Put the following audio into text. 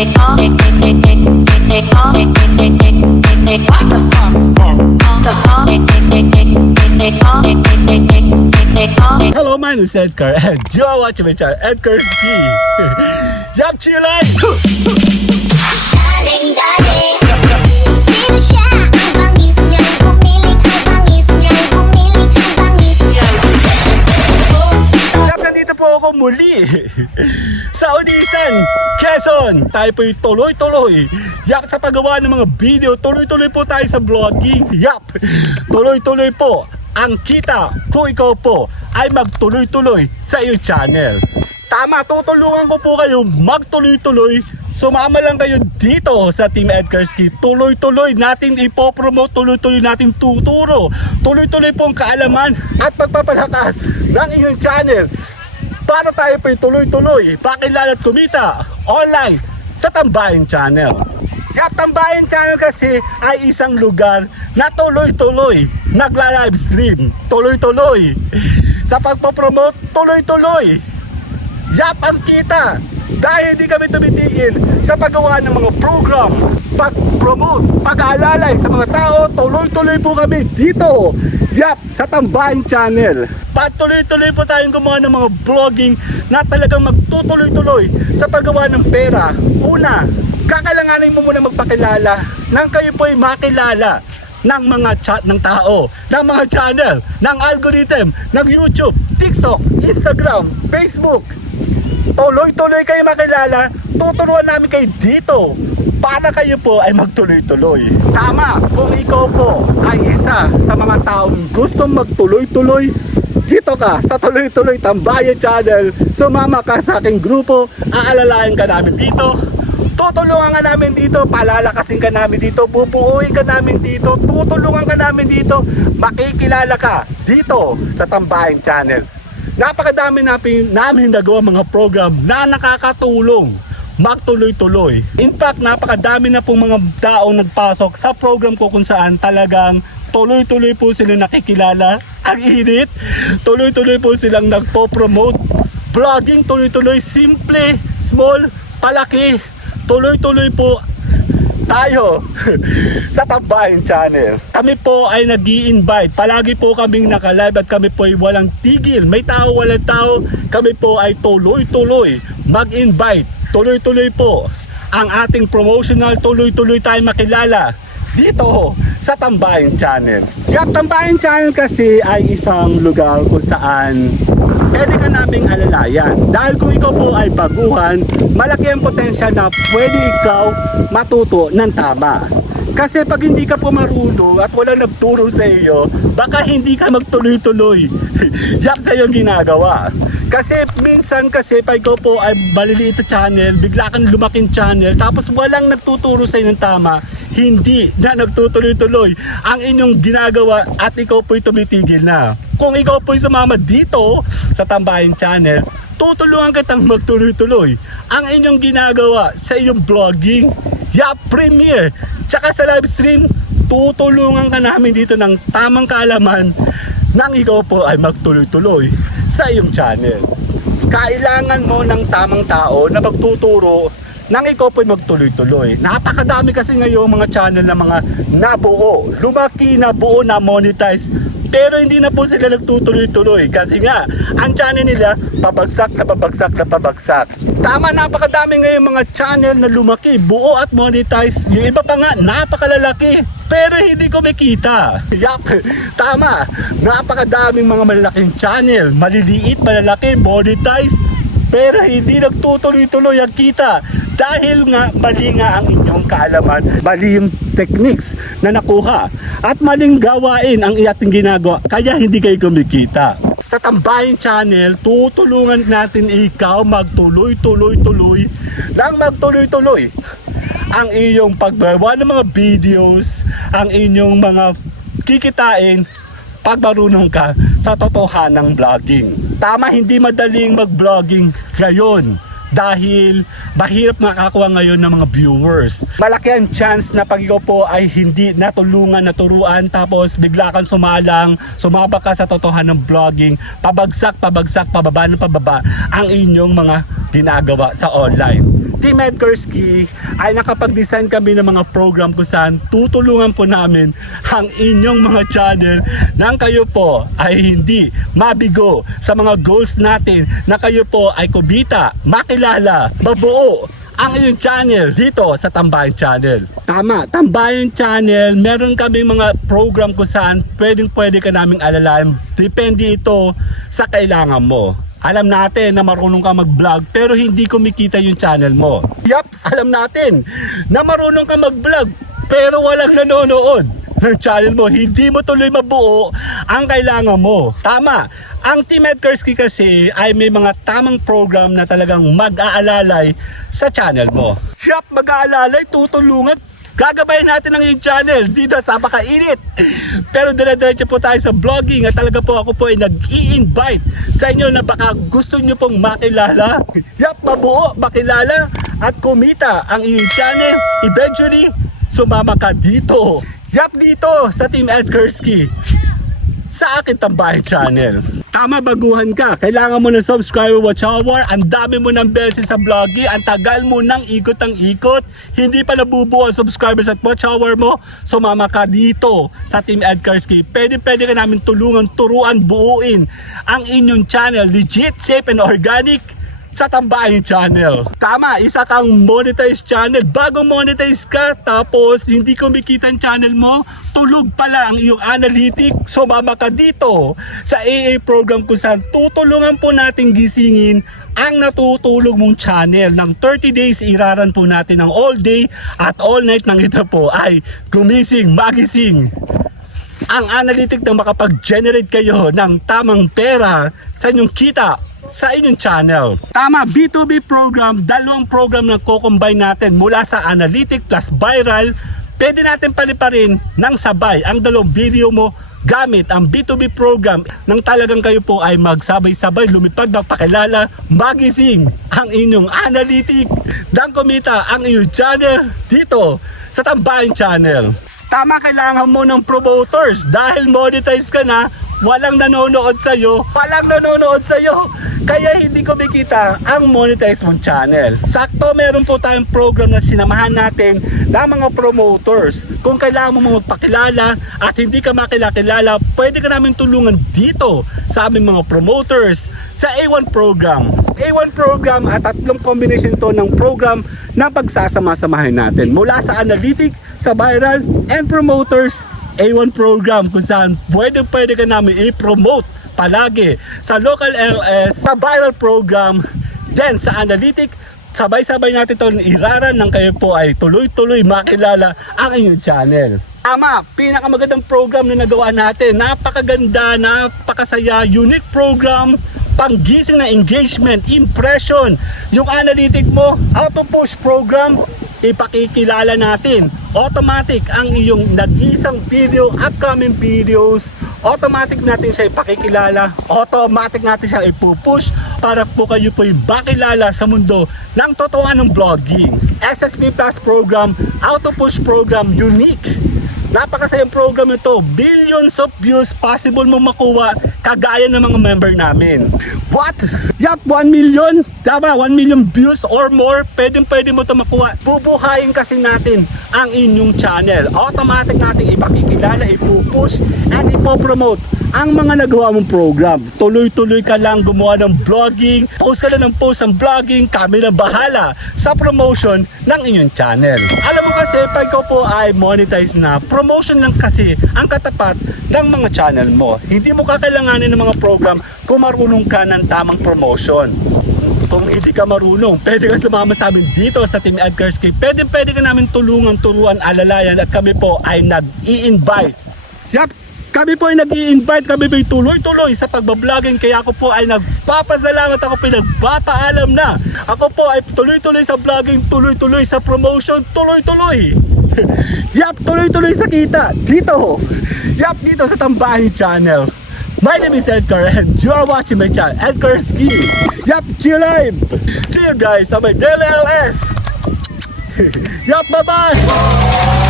Hello, my name is Edgar and you are watching my channel, Edgar Ski. Yup, chillin'! Daling, daling. Sino siya? Ang bangis niya'y pumiling. Ang bangis niya'y pumiling. Ang bangis niya'y Yup, nandito po ako muli sa Onisan, Quezon. Tayo po'y tuloy-tuloy. Yup, sa paggawa ng mga video, tuloy-tuloy po tayo sa vlogging. Yup, tuloy-tuloy po ang kita kung ikaw po ay magtuloy-tuloy sa iyong channel. Tama, tutulungan ko po kayo magtuloy-tuloy. Sumama lang kayo dito sa Team Edgar Ski. Tuloy-tuloy natin ipopromote, tuloy-tuloy natin tuturo, tuloy-tuloy pong kaalaman at pagpapalakas ng iyong channel para tayo po'y tuloy-tuloy pakilala at kumita online sa Tambayan Channel. Yup, Tambayan Channel kasi ay isang lugar na tuloy-tuloy nagla-live stream, tuloy-tuloy sa pagpapromote, tuloy-tuloy. Yup, ang kita dahil hindi kami tumitigil sa paggawa ng mga program, pag-promote, pag-aalalay sa mga tao, tuloy-tuloy po kami dito. Yup, sa Tambayan Channel. Patuloy-tuloy po tayong gumawa ng mga vlogging na talagang magtutuloy-tuloy sa paggawa ng pera. Una, kakailanganin mo muna magpakilala nang kayo po ay makilala ng mga chat ng tao, ng mga channel, ng algorithm, ng YouTube, TikTok, Instagram, Facebook. Tuloy-tuloy kayo makilala, tuturuan namin kayo dito para kayo po ay magtuloy-tuloy. Tama, kung ikaw po ay isa sa mga taong gustong magtuloy-tuloy, dito ka sa Tuloy-Tuloy Tambayan Channel, sumama ka sa aking grupo, aalalayan ka namin dito, tutulungan ka namin dito, palalakasin ka namin dito, bubuuin ka namin dito, tutulungan ka namin dito, makikilala ka dito sa Tambayan Channel. Napakadami namin nagawa mga program na nakakatulong magtuloy-tuloy. In fact, napakadami na pong mga taong nagpasok sa program ko kung saan talagang tuloy-tuloy po sila nakikilala. Ang init, tuloy-tuloy po silang nagpo-promote. Vlogging, tuloy-tuloy, simple, small, palaki. Tuloy-tuloy po tayo sa Tambayan Channel. Kami po ay nag-i-invite. Palagi po kaming naka-live at kami po ay walang tigil. May tao, walang tao. Kami po ay tuloy-tuloy mag-invite. Tuloy-tuloy po ang ating promotional. Tuloy-tuloy tayo makilala dito sa Tambayan Channel. Yup, Tambayan Channel kasi ay isang lugar kung saan pwede ka naming alalayan. Dahil kung ikaw po ay baguhan, malaki ang potensya na pwede ikaw matuto ng tama. Kasi pag hindi ka po marunong at wala nagturo sa iyo, baka hindi ka magtuloy-tuloy. Yup, sa iyong ginagawa. Kasi minsan kasi pag ikaw po ay maliliit na channel, bigla kang lumaking channel, tapos walang nagtuturo sa iyo ng tama, hindi na nagtutuloy-tuloy ang inyong ginagawa at ikaw po'y tumitigil na. Kung ikaw po'y sumama dito sa Tambayan Channel, tutulungan kitang magtuloy-tuloy ang inyong ginagawa sa iyong vlogging, premiere, tsaka sa live stream. Tutulungan ka namin dito ng tamang kaalaman nang ikaw po ay magtuloy-tuloy sa iyong channel. Kailangan mo ng tamang tao na magtuturo nang ikaw po'y magtuloy-tuloy. Napakadami kasi ngayon mga channel na mga nabuo, lumaki, nabuo, na monetize, pero hindi na po sila nagtutuloy-tuloy kasi nga ang channel nila pabagsak na pabagsak na pabagsak. Tama, napakadami ngayon mga channel na lumaki, buo at monetize. Yung iba pa nga napakalalaki pero hindi kumikita. Yup, tama, napakadaming mga malalaking channel, maliliit, malalaki, monetize, pero hindi nagtutuloy-tuloy ang kita dahil nga mali nga ang inyong kaalaman, mali yung techniques na nakuha at maling gawain ang ating ginagawa, kaya hindi kayo kumikita. Sa Tambayan Channel, tutulungan natin ikaw magtuloy-tuloy-tuloy nang magtuloy-tuloy ang iyong paggawa ng mga videos, ang inyong mga kikitain pag marunong ka sa totohanang vlogging. Tama, hindi madaling mag-vlogging ngayon dahil mahirap makakuha ngayon ng mga viewers. Malaki ang chance na pag ikaw po ay hindi natulungan, naturuan, tapos bigla kang sumaba ka sa totohanang vlogging, pabagsak, pababa ng pababa ang inyong mga ginagawa sa online. Team Edgarski ay nakapag-design kami ng mga program kung saan tutulungan po namin ang inyong mga channel nang kayo po ay hindi mabigo sa mga goals natin, na kayo po ay kumita, makilala, mabuo ang inyong channel dito sa Tambayan Channel. Tama, Tambayan Channel, meron kami mga program kung saan pwede ka naming alalayan. Depende ito sa kailangan mo. Alam natin na marunong ka mag-vlog pero hindi kumikita yung channel mo. Yup, alam natin na marunong ka mag-vlog pero walang nanonood ng channel mo. Hindi mo tuloy mabuo ang kailangan mo. Tama, ang Team Edgarski kasi ay may mga tamang program na talagang mag-aalalay sa channel mo. Yup, mag-aalalay, tutulungan. Gagabayin natin ang iyong channel dito sa makainit. Pero dire-diretso po tayo sa vlogging at talaga po ako po ay nag-i-invite sa inyo na baka gusto nyo pong makilala. Yup, mabuo, makilala at kumita ang iyong channel. Eventually, sumama ka dito. Yup, dito sa Team Edgarski sa akin Tambayan Channel. Tama, baguhan ka. Kailangan mo ng subscriber watch hour. Ang dami mo ng beses sa vlogging. Ang tagal mo ng ikot ang ikot. Hindi pa nabubuo ang subscribers at watch hour mo. Sumama ka dito sa Team Edgarski. Pwede ka namin tulungan, turuan, buuin ang inyong channel. Legit, safe and organic sa Tambayan Channel. Tama, isa kang monetized channel. Bago monetize ka, tapos hindi kumikita ang channel mo, tulog pala ang iyong analytic. Sumama ka dito sa AA program kung saan tutulungan po natin gisingin ang natutulog mong channel. Ng 30 days, iraran po natin ang all day at all night ng ito po ay gumising, magising. Ang analytic na makapag-generate kayo ng tamang pera sa inyong kita sa inyong channel. Tama, B2B program, dalawang program na co-combine natin mula sa analytic plus viral. Pwede natin paliparin ng sabay ang dalawang video mo gamit ang B2B program nang talagang kayo po ay magsabay-sabay lumipad, magpakilala, magising ang inyong analytic nang kumita ang inyong channel dito sa Tambayan Channel. Tama, kailangan mo ng promoters dahil monetize ka na. Walang nanonood sa'yo, kaya hindi kumikita ang monetize mong channel. Sakto, meron po tayong program na sinamahan natin ng mga promoters. Kung kailangan mo magpakilala at hindi ka makilala, pwede ka namin tulungan dito sa aming mga promoters sa A1 program. A1 program at tatlong combination to ng program na pagsasama-samahin natin mula sa analytic, sa viral, and promoters. A1 program kung saan pwede ka namin i-promote palagi sa local LS, sa viral program, then sa analytic, sabay-sabay natin ito iraran nang kayo po ay tuloy-tuloy makilala ang inyong channel. Tama, pinakamagandang program na nagawa natin. Napakaganda, napakasaya, unique program, panggising na engagement, impression. Yung analytic mo, auto-push program, ipakikilala natin. Automatic ang iyong nag-iisang video, upcoming videos, automatic natin siya ipakikilala, automatic natin siya ipupush para po kayo po ibakilala sa mundo ng totoong vlogging. SSP Plus program, auto-push program, unique. Napakasayang program ito. Billions of views possible mo makuha kagaya ng mga member namin. What? Yup, 1 million? Tama, 1 million views or more. Pwede mo ito makuha. Bubuhayin kasi natin ang inyong channel. Automatic natin ipakikilala, ipupush, and ipopromote ang mga nagawa mong program. Tuloy-tuloy ka lang gumawa ng vlogging, post ka lang ng post ng vlogging, kami na bahala sa promotion ng inyong channel. Alam mo kasi, pag ikaw po ay monetize na, promotion lang kasi ang katapat ng mga channel mo. Hindi mo kakailanganin ng mga program kung marunong ka ng tamang promotion. Kung hindi ka marunong, pwede ka sumama sa amin dito sa Team Edgarski. Pwede ka namin tulungan, turuan, alalayan at kami po ay nag-i-invite. Yup, kami po ay nag-i-invite, kami po ay tuloy-tuloy sa pagbablogger. Kaya ako po ay nagpapasalamat, ako po ay nagpapaalam na. Ako po ay tuloy-tuloy sa vlogging, tuloy-tuloy sa promotion, tuloy-tuloy. Yup, tuloy-tuloy sa kita. Dito. Yup, dito sa Tambayan Channel. My name is Edgar and you are watching my channel, Edgarski. Yup, chill live. See you guys sa my daily LS. Yup, bye-bye.